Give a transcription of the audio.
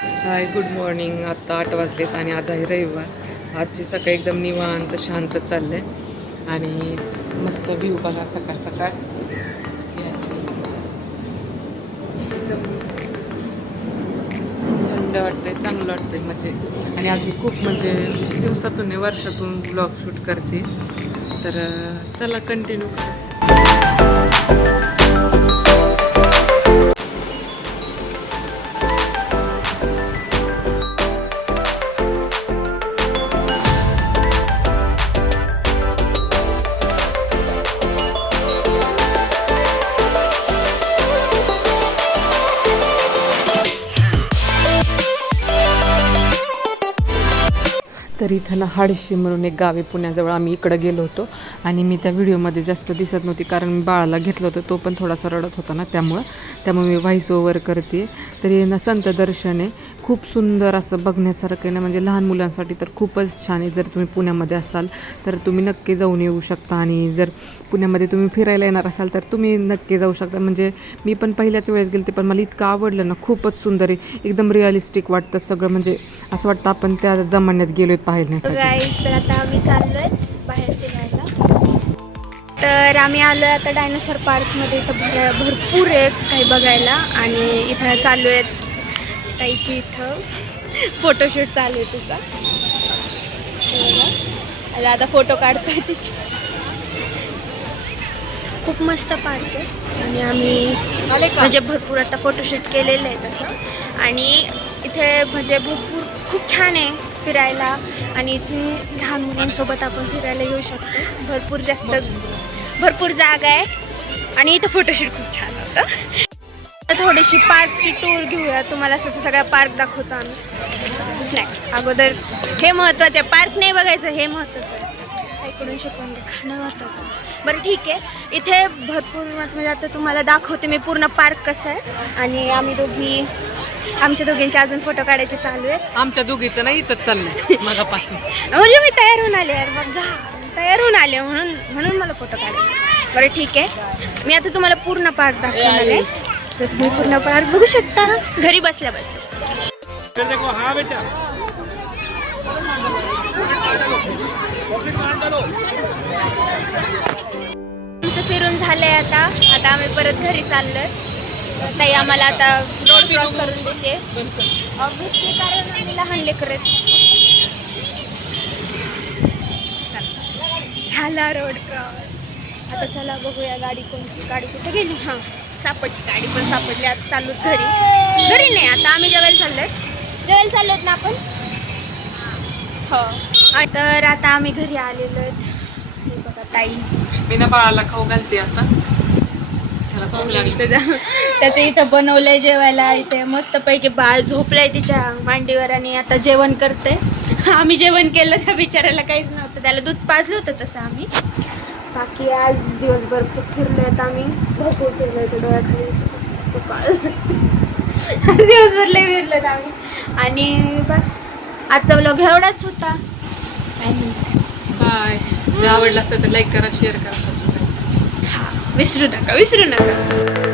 Hi good morning. आत्ता 8 वाजलेत आणि आज आहे रविवार. आजची सकाळ एकदम निवांत शांत चाललं आहे आणि मस्त व्ह्यू बघा सकाळ सकाळ. एकदम थंड वाटतंय, चांगलं वाटतंय म्हणजे. आणि आज मी खूप म्हणजे दिवसातून वर्षातून ब्लॉग शूट करते. तर चला कंटिन्यू करा. तर इथं ना हाडशी म्हणून एक गाव आहे पुण्याजवळ. आम्ही इकडं गेलो होतो आणि मी त्या व्हिडिओमध्ये जास्त दिसत नव्हती कारण मी बाळाला घेतलं होतं, तो पण थोडासा रडत होता ना, त्यामुळे मी व्हॉइस ओव्हर करते. तरी ना संत दर्शन आहे, खूप सुंदर असं बघण्यासारखं आहे ना, म्हणजे लहान मुलांसाठी तर खूपच छान आहे. जर तुम्ही पुण्यामध्ये असाल तर तुम्ही नक्की जाऊन येऊ शकता आणि जर पुण्यामध्ये तुम्ही फिरायला येणार असाल तर तुम्ही नक्की जाऊ शकता. म्हणजे मी पण पहिल्याच वेळेस गेले पण मला इतकं आवडलं ना, खूपच सुंदर आहे, एकदम रिअलिस्टिक वाटतं सगळं. म्हणजे असं वाटतं आपण त्या जमान्यात गेलोय पाहण्यासाठी. तर आता आम्ही चाललोय बाहेर फिरायला. तर आम्ही आलोय आता डायनोसॉर पार्कमध्ये. इथं भरपूर आहे काही बघायला आणि इथं चालू आहेत ताईची इथं फोटोशूट चालू आहे तिचा. आता फोटो काढतोय तिची. खूप मस्त पार्क आहे आणि आम्ही म्हणजे भरपूर आता फोटोशूट केलेलं आहे तसं. आणि इथे म्हणजे खूप छान आहे फिरायला आणि इथे लहान मुलांसोबत आपण फिरायला येऊ शकतो. भरपूर जागा आहे आणि इथं फोटोशूट खूप छान होतं. थोडीशी पार्कची टूर घेऊया, तुम्हाला सगळा पार्क दाखवतो आम्ही. स्नॅक्स अगोदर हे महत्त्वाचं आहे, पार्क नाही बघायचं हे महत्त्वाचं आहे. ऐकडून शिकवून खाणं महत्त्वाचं. बरं ठीक आहे, इथे भरपूर म्हणजे आता तुम्हाला दाखवते मी पूर्ण पार्क कसं आहे. आणि आमच्या दोघींचे अजून फोटो काढायचे चालू आहेत. आमच्या दोघीचं नाही इथंच चाललंय मगापासून. म्हणजे मी तयार होऊन आले यार, बघा तयार होऊन आले म्हणून मला फोटो काढायचे. बरं ठीक आहे, मी आता तुम्हाला पूर्ण पार्क दाखवणार आहे. तर तुम्ही पूर्ण पार्क बघू शकता घरी बसल्या आमचं फिरून झालंय. आता आम्ही परत घरी चाललोय. ताई आम्हाला आता रोड क्रॉस करून देते ऑब्व्हियसली, कारण आम्ही लहान लेकरं झाला रोड क्रॉस. आता चला बघूया गाडी कुठे गेली. हां सापडली, गाडी पण सापडली. आता चाललो घरी नाही, आता आम्ही जेवायला चाललोत ना आपण. हो, तर आता आम्ही घरी आलेलो आहेत. हे बघा ताई मी ना बाळाला खाऊ घालते आता, त्याला भूक लागली. त्याचं इथं बनवलंय जेवायला. इथे मस्तपैकी बाळ झोपलंय तिच्या मांडीवर आणि आता जेवण करते. आम्ही जेवण केलं, त्या बिचारायला काहीच नव्हतं, त्याला दूध पाजलं होतं तसं आम्ही. बाकी आज दिवसभर खूप फिरलोय. आता आम्ही भरपूर फिरलोय, तर डोळ्याखाली दिवसभर लय फिरलोय आम्ही. आणि बस आजचा व्लॉग एवढाच होता. बाय. जर आवडला असेल तर लाईक करा, शेअर करा, सबस्क्राईब करा. विसरू नका.